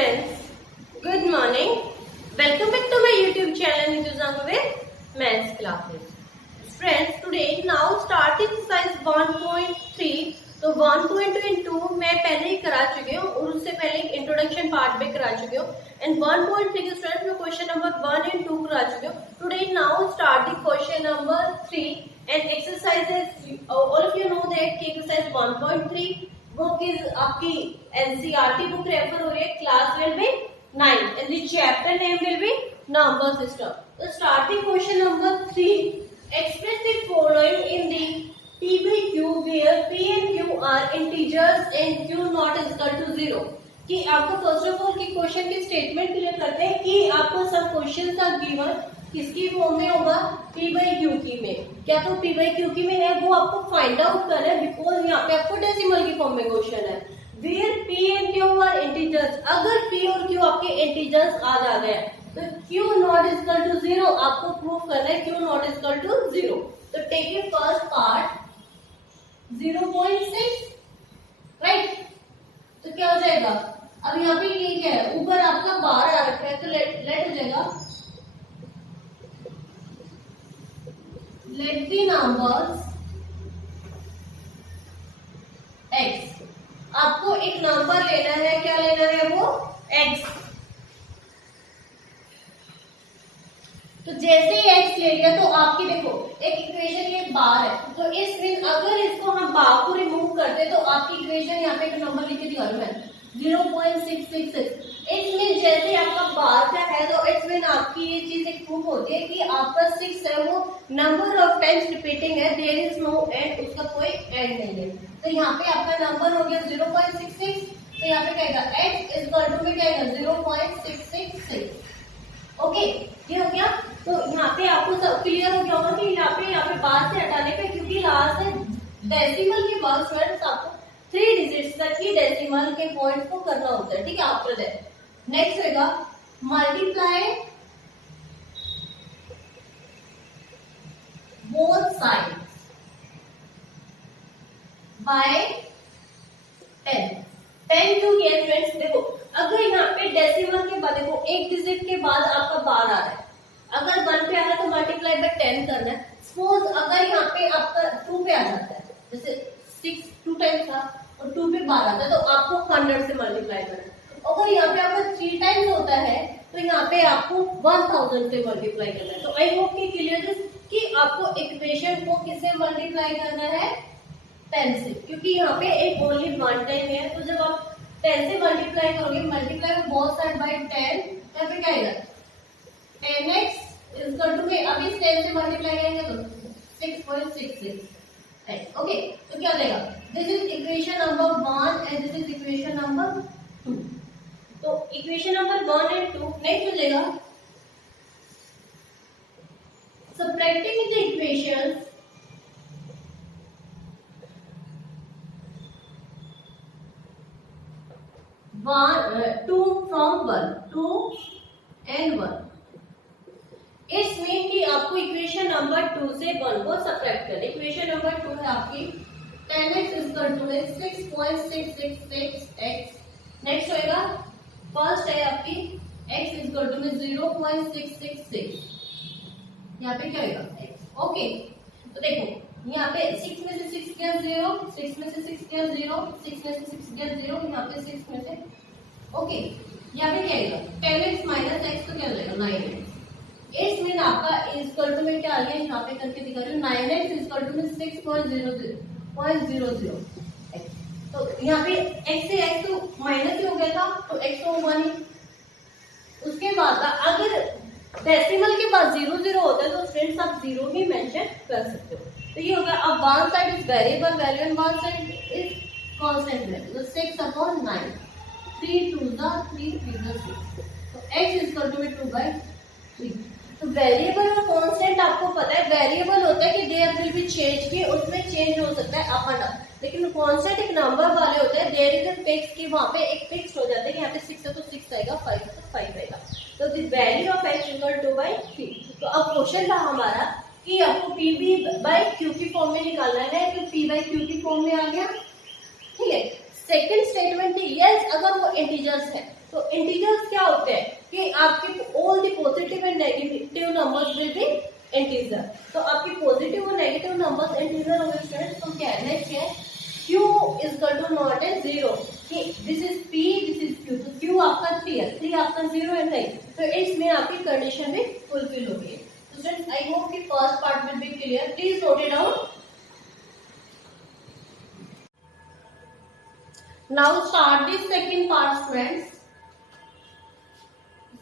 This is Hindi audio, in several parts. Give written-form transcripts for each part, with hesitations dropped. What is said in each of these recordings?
students, good morning. Welcome back to my YouTube channel Nidhu with Maths classes. Friends, today now starting exercise 1.3. तो 1.2 मैं पहले ही करा चुकी हूँ और उससे पहले एक इंट्रोडक्शन पार्ट भी करा चुकी हूँ एंड 1.3 के स्टूडेंट्स में क्वेश्चन नंबर 1 एंड 2 करा चुकी हूँ. Today now starting question number 3 and exercises. All of you know that कि एक्सरसाइज 1.3 बुक इज आपकी एनसीईआरटी बुक रेफर हो रही है class will be 9 and the chapter name will be number system. तो starting question number 3, express the following in the P by Q where P and Q are integers and Q not is equal to 0. कि आपको फर्स्ट ऑफ ऑल की क्वेश्चन की स्टेटमेंट क्लियर करते हैं कि आपको सब क्वेश्चन का गिवन किसकी फॉर्म में होगा, P by Q की में. क्या तो P by Q की में है वो आपको फाइंड आउट करना है बिकॉज यहाँ पे आपको डेसिमल की फॉर्म में क्वेश्चन है. Where P and Q are integers, अगर P और Q आपके इंटीजर्स आ जाते हैं तो Q not is equal to 0 आपको प्रूफ करना है. Q not is equal to 0. तो take a first part 0.6 right. तो क्या हो जाएगा, अब यहाँ पे ये क्या है, ऊपर आपका बार आ रखा है तो लेट हो जाएगा लेट दी नंबर्स x. आपको एक नंबर लेना है, क्या लेना है वो x. तो जैसे ही x ले लिया तो आपकी देखो एक इक्वेशन ये बार है तो इसमें अगर इसको हम बार को रिमूव करते तो आपकी इक्वेशन यहाँ पे एक नंबर लिख के दिखा रहा हूं 0.666. इसमें जैसे आपका बार का है तो इसमें आपकी ये चीज एक प्रूफ होती है कि आपका 6 है वो नंबर ऑफ टाइम्स रिपीटिंग है, देयर इज नो एंड, उसका कोई एंड नहीं है. तो यहाँ पे आपका नंबर हो गया 0.66. तो यहाँ पे क्या आएगा x इज इक्वल टू में क्या आएगा 0.666. ओके ये हो गया. तो यहाँ पे आपको सब क्लियर हो गया होगा कि यहाँ पे बार से हटाने पे क्योंकि लास्ट है डेसिमल के बाद स्टूडेंट्स आपको 3 डिजिट्स तक की डेसिमल के पॉइंट्स को करना होता है. ठीक है, आफ्टर दैट नेक्स्ट होगा मल्टीप्लाई बोथ साइड्स बाय 10. 10 क्यों किया फ्रेंड्स, देखो अगर यहाँ पे डेसिमल के बाद देखो एक डिजिट के बाद आपका बार आ रहा है, अगर 1 पे आ रहा है तो मल्टीप्लाई बाय 10 करना है. सपोज अगर यहाँ पे आपका 2 पे आ जाता है, जैसे 6 2 टाइम्स था और 2 पे बार आता है तो आपको 100 से मल्टीप्लाई करना है. अगर यहाँ पे आपका 3 टाइम्स होता है तो यहाँ पे आपको 1000 से मल्टीप्लाई करना है. तो आई होप कि क्लियर है कि आपको इक्वेशन को किससे मल्टीप्लाई करना है 10 से, क्योंकि यहाँ पे एक ओनली 1 टाइम है. तो जब आप 10 से मल्टीप्लाई करोगे, मल्टीप्लाई बोथ साइड बाय 10, यहाँ पे क्या आएगा 10x इज इक्वल टू में अभी 10 से मल्टीप्लाई करेंगे तो 6.66. ओके तो क्या देगा, this is equation number 1 and this is equation number 2. तो इक्वेशन नंबर 1 एंड 2 नेक्स्ट हो जाएगा subtracting the equations 2 from 1, 2 and 1. इसमें कि आपको इक्वेशन नंबर 2 से 1 को सबट्रैक्ट करना. इक्वेशन नंबर 2 है आपकी 10x is equal to 6.666x. Next होएगा फर्स्ट है आपकी x इज इक्वल टू 0.666. यहाँ पे क्या होगा x. ओके तो देखो यहाँ पे 6 में से 6 गया 0, 6 में से 6 गया 0, 6 में से 6 गया 0, यहाँ पे 6 में से ओके. यहाँ पे क्या आएगा 10x माइनस x तो क्या हो जाएगा 9x. इसमें आपका इक्वल टू में क्या आ गया, यहाँ पे करके दिखा रही हूँ 9x इक्वल टू में 6.00. तो यहाँ पे x से x तो माइनस ही हो गया था तो x तो 1 ही. उसके बाद अगर डेसिमल के बाद 0 होता है तो फ्रेंड्स आप 0 ही मेंशन कर सकते हो. तो ये होगा अब one side is variable value and one side is constant value. तो 6/9, 3 2 3 3 6. तो x इज इक्वल टू 2/3. तो वेरिएबल और कांस्टेंट आपको पता है, वेरिएबल होता है कि देयर विल बी चेंज, कि उसमें चेंज हो सकता है अप एंड डाउन, लेकिन कांस्टेंट एक नंबर वाले होते हैं देयर इज अ फिक्स, कि वहां पे एक फिक्स हो जाता है कि यहाँ पे 6 है तो 6 आएगा, 5 है तो 5 आएगा. तो the value of x equal to 2/3. तो अब क्वेश्चन था हमारा कि आपको p by q की फॉर्म में निकालना है, तो p by q की फॉर्म में आ गया. ठीक है, सेकंड स्टेटमेंट थी यस अगर वो इंटीजर्स है तो इंटीजर्स क्या होते हैं कि आपके all the positive and negative numbers will be integer. तो आपके पॉजिटिव और नेगेटिव नंबर्स इंटीजर होंगे स्टूडेंट्स। तो क्या है नेक्स्ट है q is equal to not a 0 कि this is p this is q। तो q आपका 3 है, 3 आपका 0 है नहीं, तो इसमें आपकी कंडीशन भी फुलफिल होगी। तो स्टूडेंट्स आई होप कि first part will be clear. Please note it down. Now start the second part friends.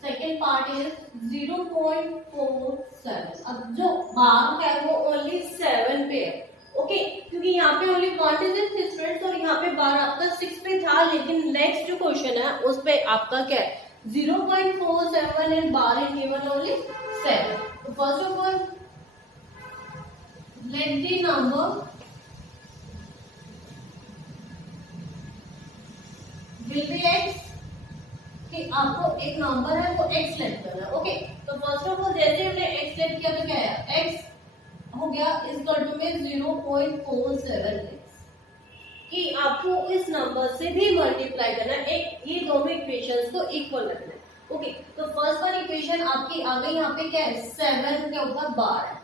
Second part is 0.47। अब जो बार है वो ओनली 7 पे है, ओके क्योंकि यहाँ पे ओनली 1 डिजिट थी स्टूडेंट्स और यहाँ पे बार आपका 6 पे था, लेकिन नेक्स्ट जो क्वेश्चन है उस पे आपका क्या है 0.47 and bar is given only 7। तो first of all let the number will be x कि आपको एक नंबर है वो x लेट करना है, ओके। तो फर्स्ट ऑफ ऑल जैसे हमने x लेट किया तो क्या है x हो गया इक्वल टू में 0.476 कि आपको इस नंबर से भी मल्टीप्लाई करना है, एक ये दोनों इक्वेशंस को इक्वल रखना है, ओके। तो फर्स्ट वन इक्वेशन आपकी आ गई यहाँ पे क्या है 7 के ऊपर बार है।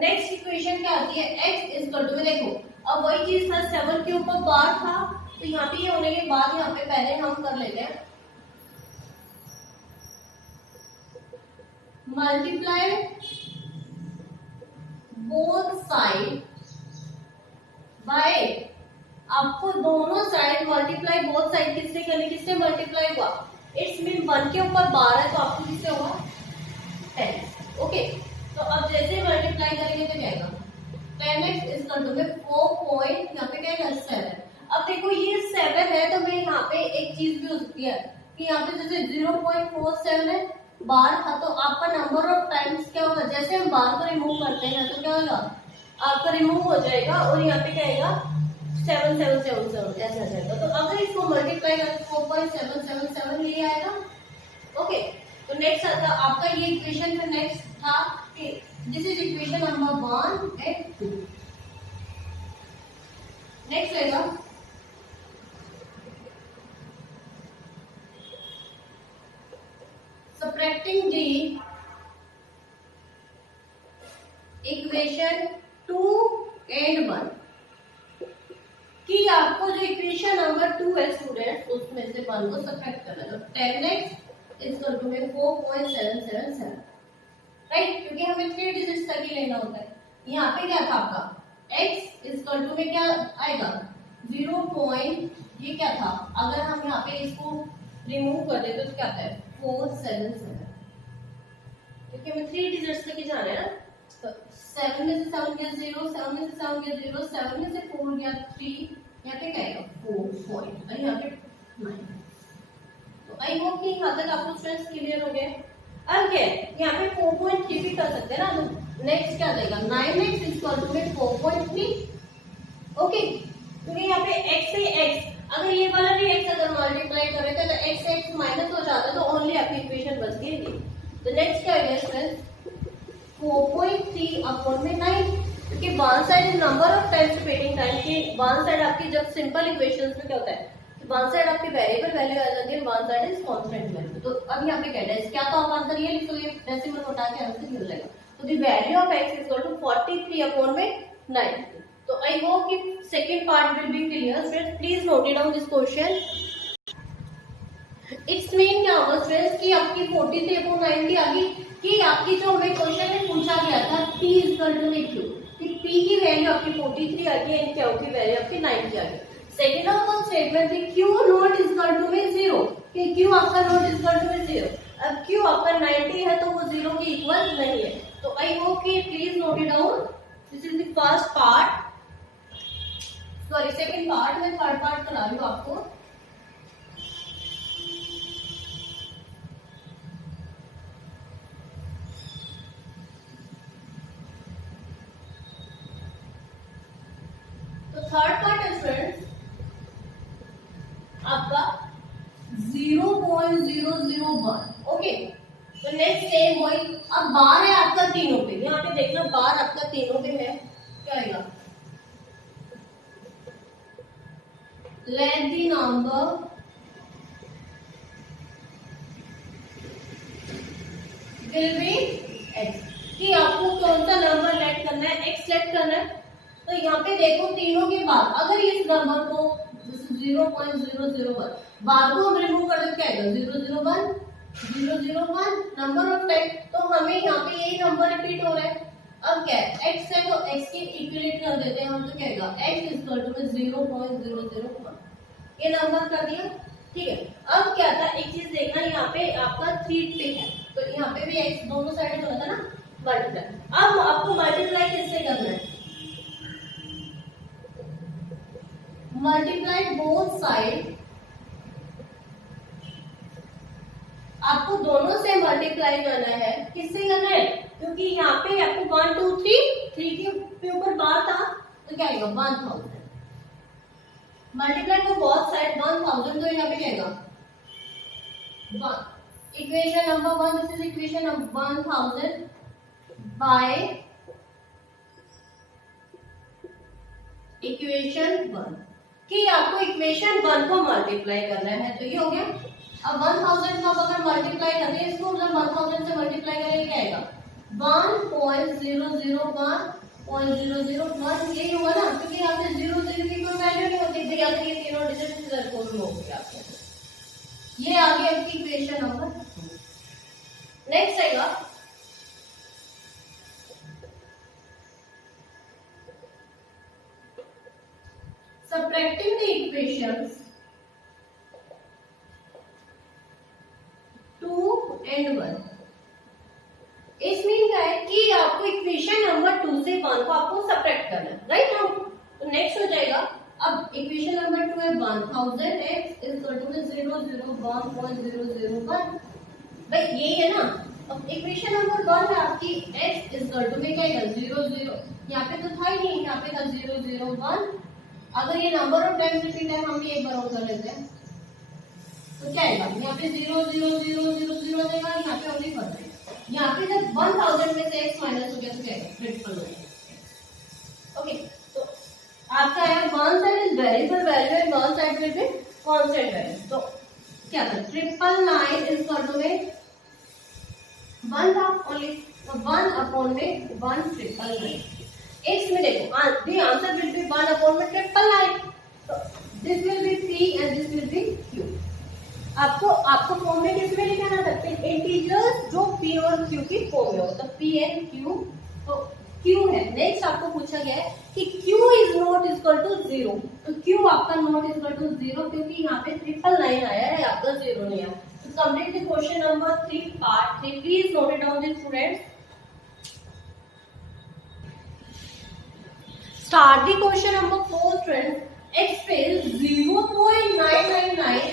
नेक्स्ट इक्वेशन क्या आती है x इक्वल टू में देखो अब वही चीज था 7 के ऊपर बार था, तो यहाँ पे ये होने के बाद यहाँ पे पहले हम कर लेते हैं मल्टीप्लाई बोथ साइड बाय, आपको दोनों साइड मल्टीप्लाई बोथ साइड किससे करनी, किससे मल्टीप्लाई हुआ इट्स मीन 1 के ऊपर बार है तो आपको किससे होगा 10, ओके। तो अब जैसे मल्टीप्लाई करेंगे तो क्या आएगा 10x इक्वल टू में 4 यहाँ पे क्या है 7। अब देखो ये 7 है तो मैं यहाँ पे एक चीज भी हो सकती है कि यहाँ पे जैसे 0.47 है बार था तो आपका नंबर ऑफ टाइम्स क्या होगा, जैसे हम बार को रिमूव करते हैं तो क्या होगा आपका रिमूव हो जाएगा और यहाँ पे क्या आएगा 7777 ऐसा आ जाएगा। तो अगर इसको मल्टीप्लाई करें 4.777 ये आएगा, ओके। तो नेक्स्ट आता आपका ये इक्वेशन फिर नेक्स्ट था कि this is equation number 1 and 2। Next आएगा subtracting the equation 2 and 1 कि आपको जो इक्वेशन नंबर 2 है स्टूडेंट उसमें से 1 को सब्ट्रैक्ट करना है। तो 10x इक्वल टू में 4.777 राइट, क्योंकि हमें 3 डिजिट्स तक ही लेना होता है। यहाँ पे क्या था आपका x इक्वल टू में क्या आएगा 0. ये क्या था अगर हम यहाँ पे इसको रिमूव कर देते तो क्या आता है 477, क्योंकि हमें 3 डिजिट्स तक ही जाना है ना। तो 7 में से 7 गया 0, 7 में से 7 गया 0, 7 में से 4 गया 3, यहाँ पे क्या आएगा 4 पॉइंट और यहाँ पे 9। तो आई होप कि यहाँ तक आपको स्टूडेंट्स क्लियर हो गए। अब क्या है यहाँ पे 4.3 भी कर सकते हैं ना। तो नेक्स्ट क्या जाएगा 9x इक्वल टू में 4.3, ओके। क्योंकि यहाँ पे x से x अगर ये वाला भी x अगर मल्टीप्लाई कर रहे थे तो x से x माइनस हो जाता तो ओनली आपकी इक्वेशन बच गई थी। तो नेक्स्ट क्या है स्टूडेंट 4.3 अपॉन में 9, क्योंकि one side is number of times repeating time की वन साइड आपकी जब सिंपल इक्वेशंस में क्या होता है वन साइड आपकी वेरिएबल वैल्यू आ जाती है, one side is constant value. तो अब यहाँ पे क्या है क्या तो आप आंसर ये लिख दो, ये डेसिमल हटा के आंसर मिल जाएगा। तो the value of x equal to 43 upon में 9। तो आई होप कि second part will be clear friends. Please note it down this question. It's mean क्या होगा फ्रेंड्स कि आपकी 43 अपॉन 90 आ गई कि आपकी जो हमें क्वेश्चन में पूछा गया था p इक्वल टू में q कि p की वैल्यू आपकी 43 आ गई एंड q की वैल्यू आपकी 90 आ गई। सेकंड ऑफ स्टेटमेंट थी q नॉट इक्वल टू में 0 कि q आपका नॉट इक्वल टू में 0। अब q आपका 90 है तो वो 0 के इक्वल नहीं है। तो आई होप कि please note it down. This is the first part, sorry second part. मैं थर्ड पार्ट करा रही हूँ आपको। तो थर्ड पार्ट है फ्रेंड्स आपका 0.001, ओके। तो नेक्स्ट सेम वही अब बार है आपका तीनों पे, यहाँ पे देखना बार आपका तीनों पे है, क्या आएगा let the number will be x। कि आपको कौन सा नंबर सेलेक्ट करना है, x सेलेक्ट करना है। तो यहाँ पे देखो तीनों के बाद अगर इस नंबर को 0.001 बाद को हम रिमूव कर देते हैं 001 001 नंबर ऑफ टाइम, तो हमें यहाँ पे यही नंबर रिपीट हो रहा है। अब क्या है x है तो x के इक्विवेलेंट कर देते हैं हम, तो क्या आएगा x इक्वल टू 0.001 ये नंबर कर दिया। ठीक है, अब क्या था एक चीज देखना, यहाँ पे आपका 3 टिक है तो यहाँ पे भी x दोनों साइड होता था ना मल्टीप्लाई। अब आपको मल्टीप्लाई किससे करना है, मल्टीप्लाई बोथ साइड, आपको दोनों से मल्टीप्लाई करना है। किससे करना है, क्योंकि यहाँ पे आपको 1 2 3 के ऊपर बार था तो क्या आएगा 1000 मल्टीप्लाई को बोथ साइड 1000, तो यहाँ पे क्या आएगा equation number 1, this is equation number 1000 by equation 1 कि आपको इक्वेशन 1 को मल्टीप्लाई करना है, तो ये हो गया। अब 1000 को आप अगर मल्टीप्लाई करते हैं, इसको अगर 1000 से मल्टीप्लाई करेंगे क्या आएगा 1.001 यही होगा ना, क्योंकि यहाँ पे 0 0 की कोई वैल्यू नहीं होती, तो यहाँ पे ये तीनों डिजिट इधर को हो गया आपके। ये आ गया आपकी इक्वेशन नंबर। नेक्स्ट आएगा subtracting the equations 2 and 1। इसमें क्या है कि आपको इक्वेशन नंबर 2 से 1 को आपको सब्ट्रैक्ट करना है, राइट नाउ। तो नेक्स्ट हो जाएगा, अब इक्वेशन नंबर 2 है 1000x इज इक्वल टू 001.001 भाई यही है ना। अब इक्वेशन नंबर 1 है आपकी x इज इक्वल टू में क्या है 00, यहाँ पे तो था ही नहीं, यहाँ पे था 001। अगर ये नंबर ऑफ टाइम्स रिपीट है हम भी एक बार और कर लेते हैं, तो क्या आएगा यहाँ पे 0 0 0 0 0 देगा, यहाँ पे ओनली 1 है। यहाँ पे जब 1000 में से x माइनस हो गया तो क्या आएगा ट्रिपल 9। ओके, तो आपका है one side is variable value and one side will be constant value, तो क्या था 999 इज इक्वल टू में 1 था ओनली, तो 1 अपॉन में 1,999। x में देखो the answer will be 1 upon में 999, so this will be p and this will be q। आपको फॉर्म में किस में लिखा ना सकते हैं इंटीजर्स जो p और q की फॉर्म में हो, तो p and q, तो q है। नेक्स्ट आपको पूछा गया है कि q is not equal to 0, तो q आपका नॉट इक्वल टू 0 क्योंकि यहाँ पे 999 आया है, आपका 0 नहीं आया। तो complete the question number 3 part 3, please note it down this students. Start the question number 4 friends. Express 0.999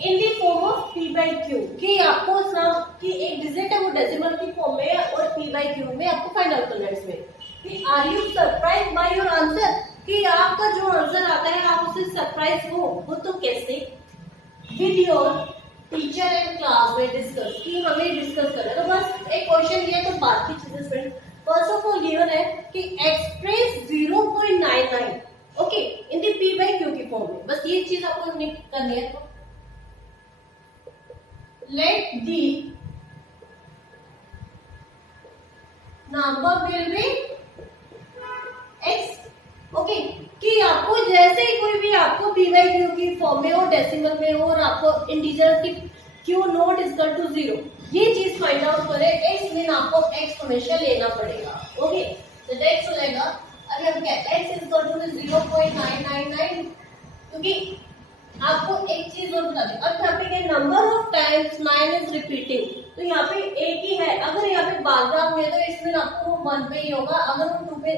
in the form of p by q। कि आपको कि एक डिजिट है वो डेसिमल की फॉर्म में है और p by q में आपको फाइंड आउट करना है इसमें। कि are you surprise by your answer, कि आपका जो आंसर आता है आप उससे सरप्राइज हो, वो तो कैसे with your teacher and class में डिस्कस, कि हमें डिस्कस करना है। तो बस एक क्वेश्चन दिया तो बाकी चीजें friend first of all given है कि express 0.99 okay in the p by q की फॉर्म में, बस ये चीज आपको करनी है। तो let the number will be x okay, कि आपको जैसे ही कोई भी आपको p by q की फॉर्म में हो, डेसिमल में हो और आपको इंटीजर की q नॉट इक्वल टू 0 ये चीज फाइंड आउट करे, x मीन आपको एक्सपोनेंशियल लेना पड़ेगा। ओके, तो नेक्स्ट हो जाएगा, अरे हम क्या x इज इक्वल टू 0.999, क्योंकि आपको एक चीज और बता दें, अब यहाँ पे number of times 9 is repeating, तो यहाँ पे एक ही है। अगर यहाँ पे बैकग्राउंड में तो इसमें आपको 1 पे ही होगा, अगर वो 2 पे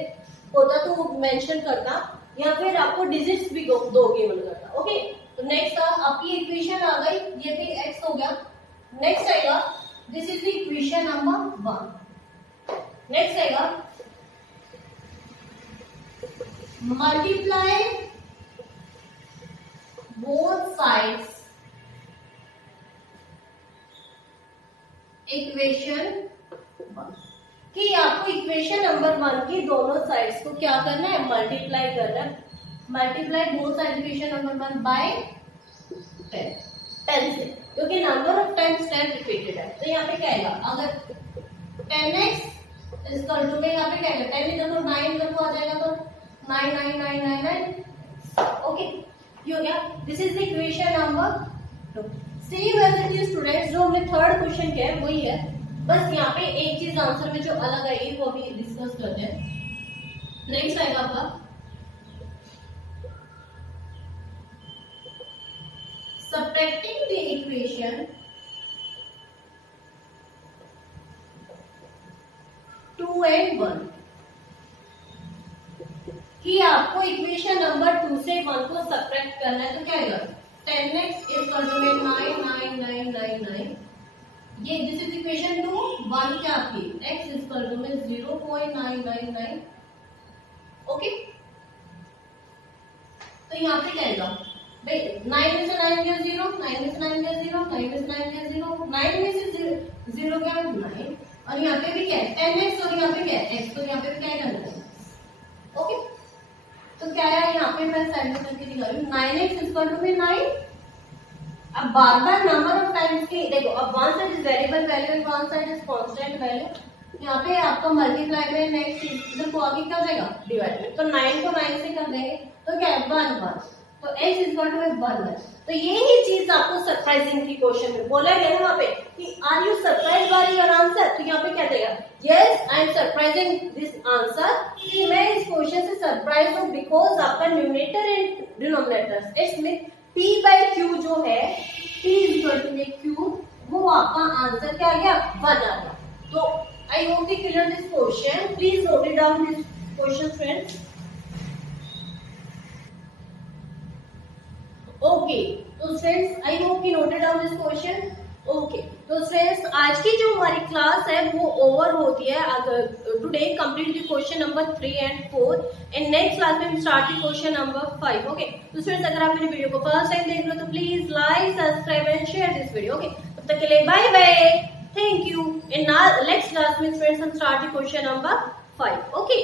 होता तो वो मेंशन करता, या फिर आपको डिजिट्स भी 2 केवल करता। ओके, तो नेक्स्ट आपकी इक्वेशन आ गई, ये भी x हो गया। नेक्स्ट आएगा this is the equation number 1। Next आएगा मल्टीप्लाई बोथ साइड्स इक्वेशन 1, कि आपको इक्वेशन नंबर 1 की दोनों साइड्स को क्या करना है मल्टीप्लाई करना है। Multiply both side equation number 1 by 10 से, क्योंकि नंबर ऑफ टाइम्स 10 रिपीटेड है, तो यहाँ पे क्या आएगा, अगर 10x इज इक्वल टू में यहाँ पे क्या है 10 इधर तो 9 इधर को आ जाएगा तो 9 9 9 9 9 ओके ये हो गया. This is the equation number 2. Same as it is students जो हमने थर्ड क्वेश्चन किया है वही है, बस यहाँ पे एक चीज आंसर में जो अलग आई वो अभी डिस्कस करते हैं. नेक्स्ट आएगा आपका subtracting the equation 2 and 1 कि आपको इक्वेशन नंबर 2 से 1 को सब्ट्रैक्ट करना है तो क्या आएगा 10x इज इक्वल टू 99999. ये दिस इज इक्वेशन 2. 1 क्या आपकी x इज इक्वल टू में 0.999. ओके तो यहाँ पे क्या आएगा भाई 9 में से 9 गया 0, 9 में से 9 गया 0, 9 में से 9 गया 0, 9 में से 0 गया 9 और यहाँ पे भी क्या है 10x और यहाँ पे क्या है x तो यहाँ पे भी क्या करना है. ओके तो क्या है यहाँ पे मैं साइड में करके दिखा रही हूँ 9x इक्वल टू में 9. अब बार नंबर ऑफ टाइम्स की देखो अब one side is variable value and one side is constant value. यहाँ पे आपका मल्टीप्लाई में नेक्स्ट इधर को आगे क्या हो जाएगा डिवाइड में तो 9 को 9 से कर देंगे तो क्या है 1 1 तो x इज इक्वल टू 1. तो यही चीज आपको सरप्राइजिंग की क्वेश्चन में बोला गया ना वहां पे कि are you surprise by your answer. तो यहाँ पे क्या देगा yes I am surprising this answer कि मैं इस क्वेश्चन से सरप्राइज हूँ बिकॉज आपका न्यूमरेटर एंड डिनोमिनेटर इसमें p बाय q जो है p is equal to q वो आपका आंसर क्या आ गया 1 आ गया. तो I hope you clear this question. Please note it down this question friends. Okay तो friends I hope you noted down this question. Okay तो फ्रेंड्स आज की जो हमारी क्लास है वो ओवर होती है. Today complete the question number 3 and 4 and next class में हम start the question number 5. Okay तो फ्रेंड्स अगर आप मेरी वीडियो को फर्स्ट टाइम देख रहे हो तो please like subscribe and share this video. Okay तब तक के लिए bye bye, thank you. In next class में फ्रेंड्स हम start the question number 5. Okay